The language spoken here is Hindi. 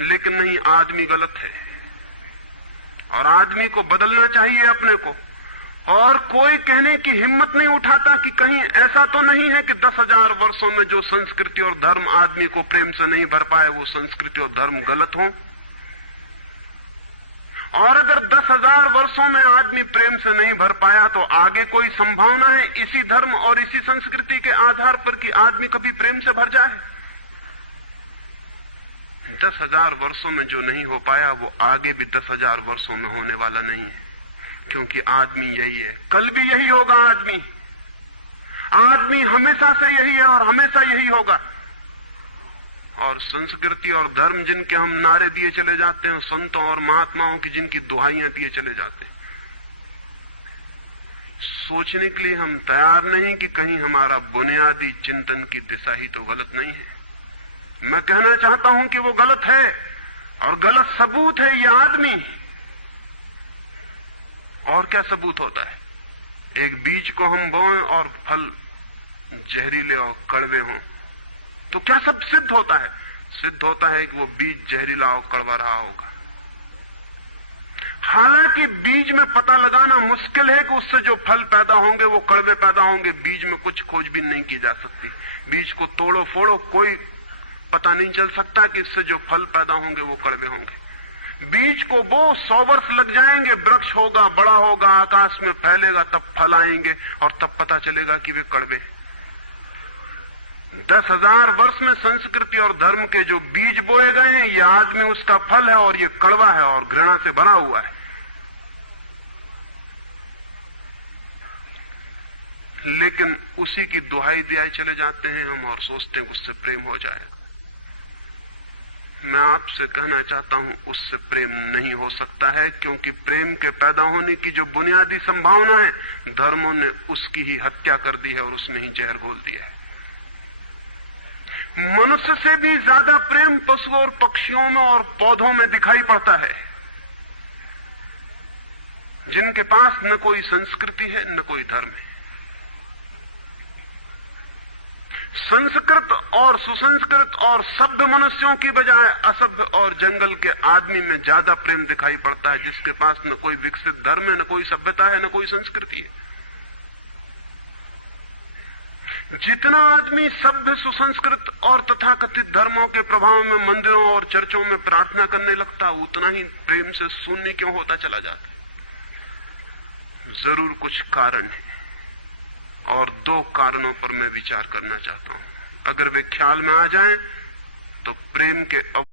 लेकिन नहीं, आदमी गलत है और आदमी को बदलना चाहिए अपने को। और कोई कहने की हिम्मत नहीं उठाता कि कहीं ऐसा तो नहीं है कि 10,000 वर्षों में जो संस्कृति और धर्म आदमी को प्रेम से नहीं भर पाए, वो संस्कृति और धर्म गलत हो। और अगर 10,000 वर्षों में आदमी प्रेम से नहीं भर पाया, तो आगे कोई संभावना है इसी धर्म और इसी संस्कृति के आधार पर कि आदमी कभी प्रेम से भर जाए? 10,000 वर्षों में जो नहीं हो पाया, वो आगे भी 10,000 वर्षों में होने वाला नहीं है, क्योंकि आदमी यही है, कल भी यही होगा। आदमी हमेशा से यही है और हमेशा यही होगा। और संस्कृति और धर्म जिनके हम नारे दिए चले जाते हैं, संतों और महात्माओं की जिनकी दुहाइयां दिए चले जाते हैं, सोचने के लिए हम तैयार नहीं कि कहीं हमारा बुनियादी चिंतन की दिशा ही तो गलत नहीं है। मैं कहना चाहता हूं कि वो गलत है, और गलत सबूत है ये आदमी। और क्या सबूत होता है? एक बीज को हम बोएं और फल जहरीले और कड़वे हों, तो क्या सब सिद्ध होता है? सिद्ध होता है कि वो बीज जहरीला और कड़वा रहा होगा। हालांकि बीज में पता लगाना मुश्किल है कि उससे जो फल पैदा होंगे वो कड़वे पैदा होंगे। बीज में कुछ खोजबीन नहीं की जा सकती। बीज को तोड़ो फोड़ो, कोई पता नहीं चल सकता कि इससे जो फल पैदा होंगे वो कड़वे होंगे। बीज को वो 100 वर्ष लग जाएंगे, वृक्ष होगा, बड़ा होगा, आकाश में फैलेगा, तब फल आएंगे और तब पता चलेगा कि वे कड़वे। 10,000 वर्ष में संस्कृति और धर्म के जो बीज बोए गए हैं, ये आदमी उसका फल है और ये कड़वा है और घृणा से भरा हुआ है। लेकिन उसी की दुहाई दिए चले जाते हैं हम और सोचते हैं उससे प्रेम हो जाएगा। मैं आपसे कहना चाहता हूं, उससे प्रेम नहीं हो सकता है, क्योंकि प्रेम के पैदा होने की जो बुनियादी संभावना है, धर्मों ने उसकी ही हत्या कर दी है और उसमें ही जहर घोल दिया है। मनुष्य से भी ज्यादा प्रेम पशुओं और पक्षियों में और पौधों में दिखाई पड़ता है, जिनके पास न कोई संस्कृति है न कोई धर्म है। संस्कृत और सुसंस्कृत और सभ्य मनुष्यों की बजाय असभ्य और जंगल के आदमी में ज्यादा प्रेम दिखाई पड़ता है, जिसके पास न कोई विकसित धर्म है, न कोई सभ्यता है, न कोई संस्कृति है। जितना आदमी सभ्य, सुसंस्कृत और तथाकथित धर्मों के प्रभाव में मंदिरों और चर्चों में प्रार्थना करने लगता, उतना ही प्रेम से शून्य क्यों होता चला जाता? जरूर कुछ कारण है, और 2 कारणों पर मैं विचार करना चाहता हूं। अगर वे ख्याल में आ जाएं, तो प्रेम के